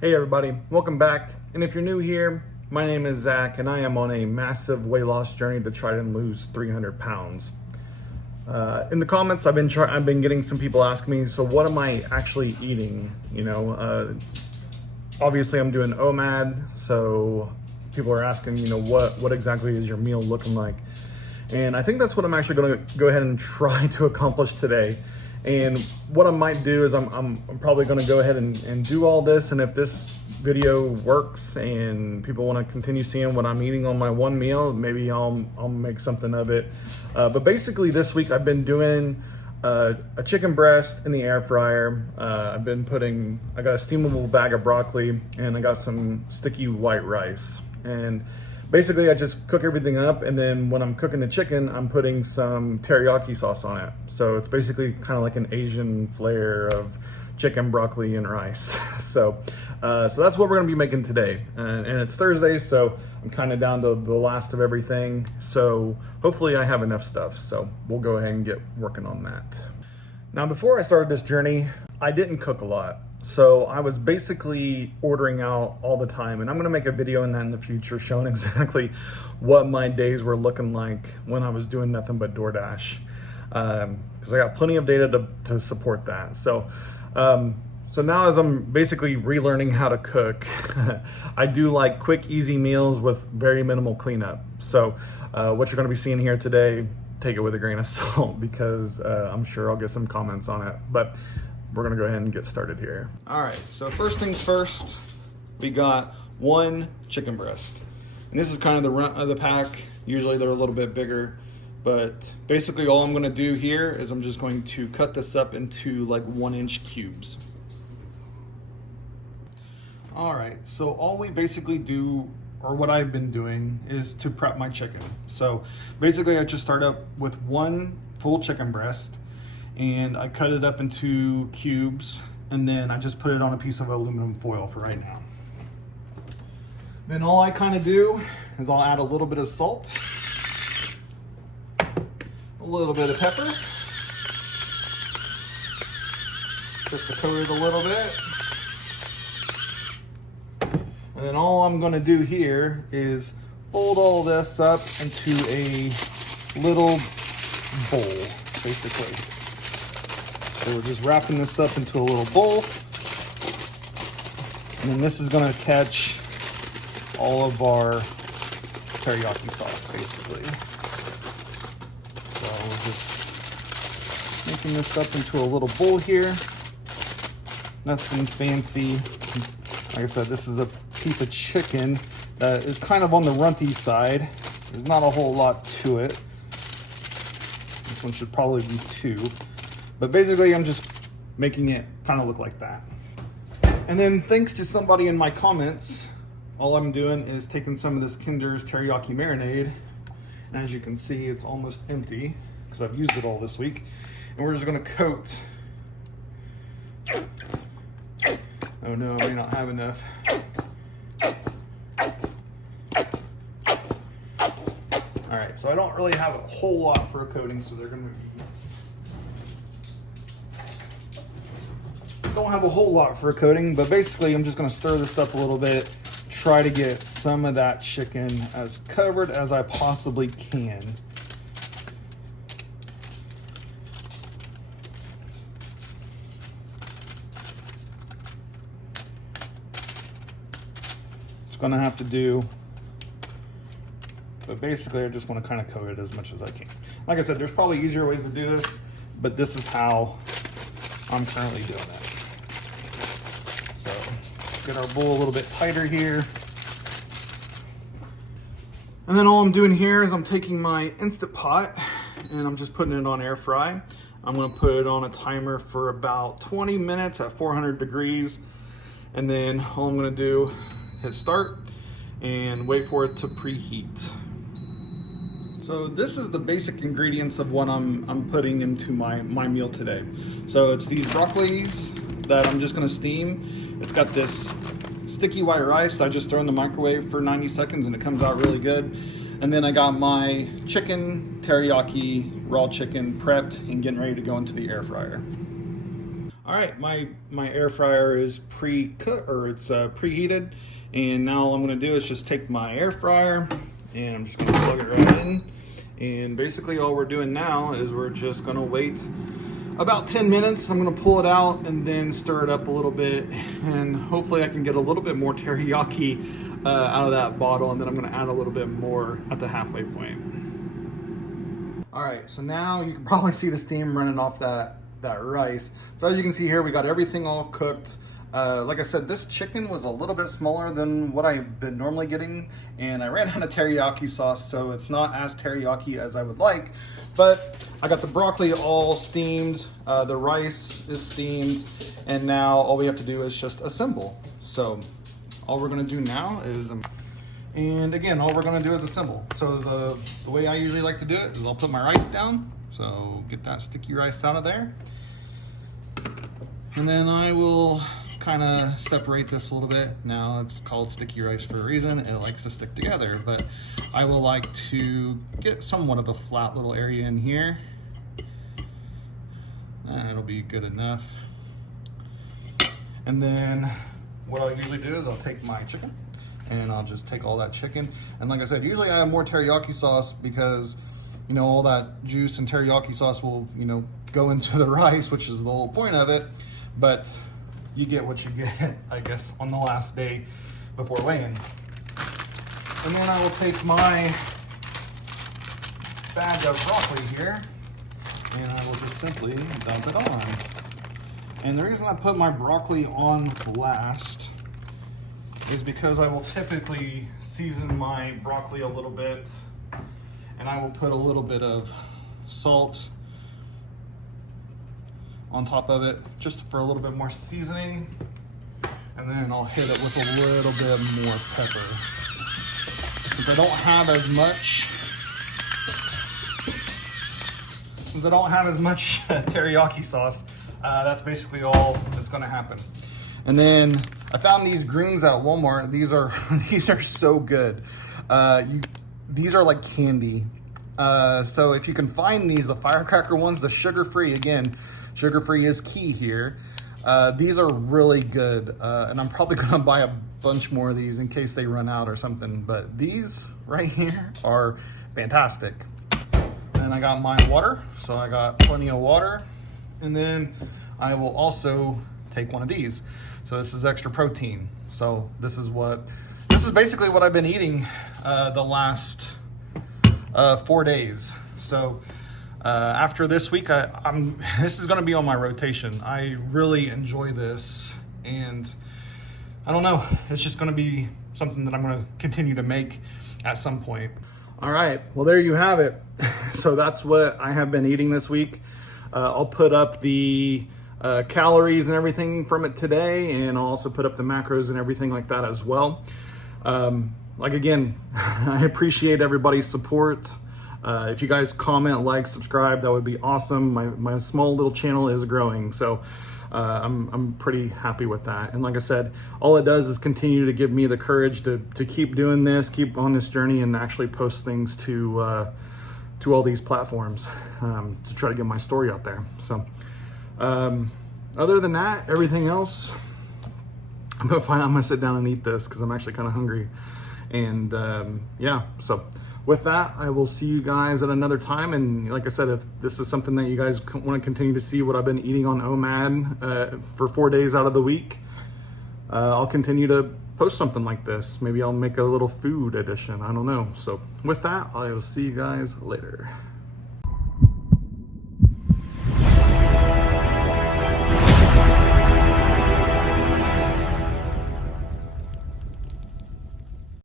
Hey everybody, welcome back. And if you're new here, my name is Zach and I am on a massive weight loss journey to try and lose 300 pounds. In the comments, I've been getting some people asking me, so what am I actually eating? Obviously I'm doing OMAD, so people are asking, what exactly is your meal looking like? And I think that's what I'm actually going to go ahead and try to accomplish today. And what I might do is I'm probably going to go ahead and do all this, and if this video works and people want to continue seeing what I'm eating on my one meal, maybe I'll make something of it. But basically this week I've been doing a chicken breast in the air fryer. I got a steamable bag of broccoli, and I got some sticky white rice. And basically I just cook everything up, and then when I'm cooking the chicken, I'm putting some teriyaki sauce on it. So it's basically kind of like an Asian flair of chicken, broccoli, and rice. So that's what we're gonna be making today. And it's Thursday, so I'm kind of down to the last of everything. So hopefully I have enough stuff. So we'll go ahead and get working on that. Now, before I started this journey, I didn't cook a lot. So I was basically ordering out all the time, and I'm gonna make a video in that in the future showing exactly what my days were looking like when I was doing nothing but DoorDash, because I got plenty of data to support that. So now as I'm basically relearning how to cook, I do like quick, easy meals with very minimal cleanup. So what you're gonna be seeing here today, take it with a grain of salt, because I'm sure I'll get some comments on it. But we're gonna go ahead and get started here. All right, so first things first, we got one chicken breast. And this is kind of the runt of the pack. Usually they're a little bit bigger, but basically all I'm gonna do here is I'm just going to cut this up into like 1-inch cubes. All right, so all we basically do, or what I've been doing, is to prep my chicken. So basically I just start up with one full chicken breast, and I cut it up into cubes, and then I just put it on a piece of aluminum foil for right now. Then all I kind of do is I'll add a little bit of salt, a little bit of pepper, just to coat it a little bit. And then all I'm gonna do here is fold all this up into a little bowl, basically. So we're just wrapping this up into a little bowl, and then this is gonna catch all of our teriyaki sauce, basically. So we're just making this up into a little bowl here. Nothing fancy. Like I said, this is a piece of chicken that is kind of on the runty side. There's not a whole lot to it. This one should probably be 2. But basically, I'm just making it kind of look like that. And then thanks to somebody in my comments, all I'm doing is taking some of this Kinder's teriyaki marinade. And as you can see, it's almost empty because I've used it all this week. And we're just gonna coat. Oh no, I may not have enough. All right, so I don't really have a whole lot for a coating, so they're gonna be, don't have a whole lot for a coating, but basically I'm just gonna stir this up a little bit, try to get some of that chicken as covered as I possibly can. It's gonna have to do, but basically I just want to kind of coat it as much as I can. Like I said, there's probably easier ways to do this, but this is how I'm currently doing it. So get our bowl a little bit tighter here. And then all I'm doing here is I'm taking my Instant Pot and I'm just putting it on air fry. I'm gonna put it on a timer for about 20 minutes at 400 degrees. And then all I'm gonna do, hit start and wait for it to preheat. So this is the basic ingredients of what I'm putting into my meal today. So it's these broccolis that I'm just gonna steam. It's got this sticky white rice that I just throw in the microwave for 90 seconds and it comes out really good. And then I got my chicken, teriyaki, raw chicken prepped and getting ready to go into the air fryer. All right, my air fryer is pre-cooked, or it's preheated, and now all I'm gonna do is just take my air fryer and I'm just gonna plug it right in. And basically all we're doing now is we're just gonna wait about 10 minutes. I'm gonna pull it out and then stir it up a little bit, and hopefully I can get a little bit more teriyaki out of that bottle, and then I'm gonna add a little bit more at the halfway point. All right, so now you can probably see the steam running off that rice. So as you can see here, we got everything all cooked. Like I said, this chicken was a little bit smaller than what I've been normally getting, and I ran out of teriyaki sauce, so it's not as teriyaki as I would like, but I got the broccoli all steamed, the rice is steamed, and now all we have to do is just assemble. So all we're gonna do now is, and again, all we're gonna do is assemble. So the way I usually like to do it is I'll put my rice down, so get that sticky rice out of there. And then I will kind of separate this a little bit. Now it's called sticky rice for a reason. It likes to stick together, but I will like to get somewhat of a flat little area in here. That'll be good enough. And then what I'll usually do is I'll take my chicken and I'll just take all that chicken. And like I said, usually I have more teriyaki sauce because, you know, all that juice and teriyaki sauce will, you know, go into the rice, which is the whole point of it. But you get what you get, I guess, on the last day before weighing. And then I will take my bag of broccoli here and I will just simply dump it on. And the reason I put my broccoli on last is because I will typically season my broccoli a little bit, and I will put a little bit of salt on top of it just for a little bit more seasoning, and then I'll hit it with a little bit more pepper. Since I don't have as much teriyaki sauce, that's basically all that's gonna happen. And then I found these greens at Walmart. These are these are so good. These are like candy. So if you can find these, the firecracker ones, the sugar-free, again, sugar-free is key here. These are really good, and I'm probably gonna buy a bunch more of these in case they run out or something, but these right here are fantastic. And I got my water, so I got plenty of water. And then I will also take one of these. So this is extra protein. So this is basically what I've been eating the last 4 days. So after this week, this is gonna be on my rotation. I really enjoy this, and I don't know, it's just gonna be something that I'm gonna continue to make at some point. All right, well, there you have it. So that's what I have been eating this week. I'll put up the calories and everything from it today, and I'll also put up the macros and everything like that as well. Like, again, I appreciate everybody's support. If you guys comment, like, subscribe, that would be awesome. My small little channel is growing, so I'm pretty happy with that. And like I said, all it does is continue to give me the courage to keep doing this, keep on this journey, and actually post things to all these platforms to try to get my story out there. So other than that, everything else, I'm gonna sit down and eat this because I'm actually kind of hungry. And yeah, so with that, I will see you guys at another time. And like I said, if this is something that you guys want to continue to see what I've been eating on OMAD for 4 days out of the week, I'll continue to post something like this. Maybe I'll make a little food edition, I don't know. So with that, I will see you guys later.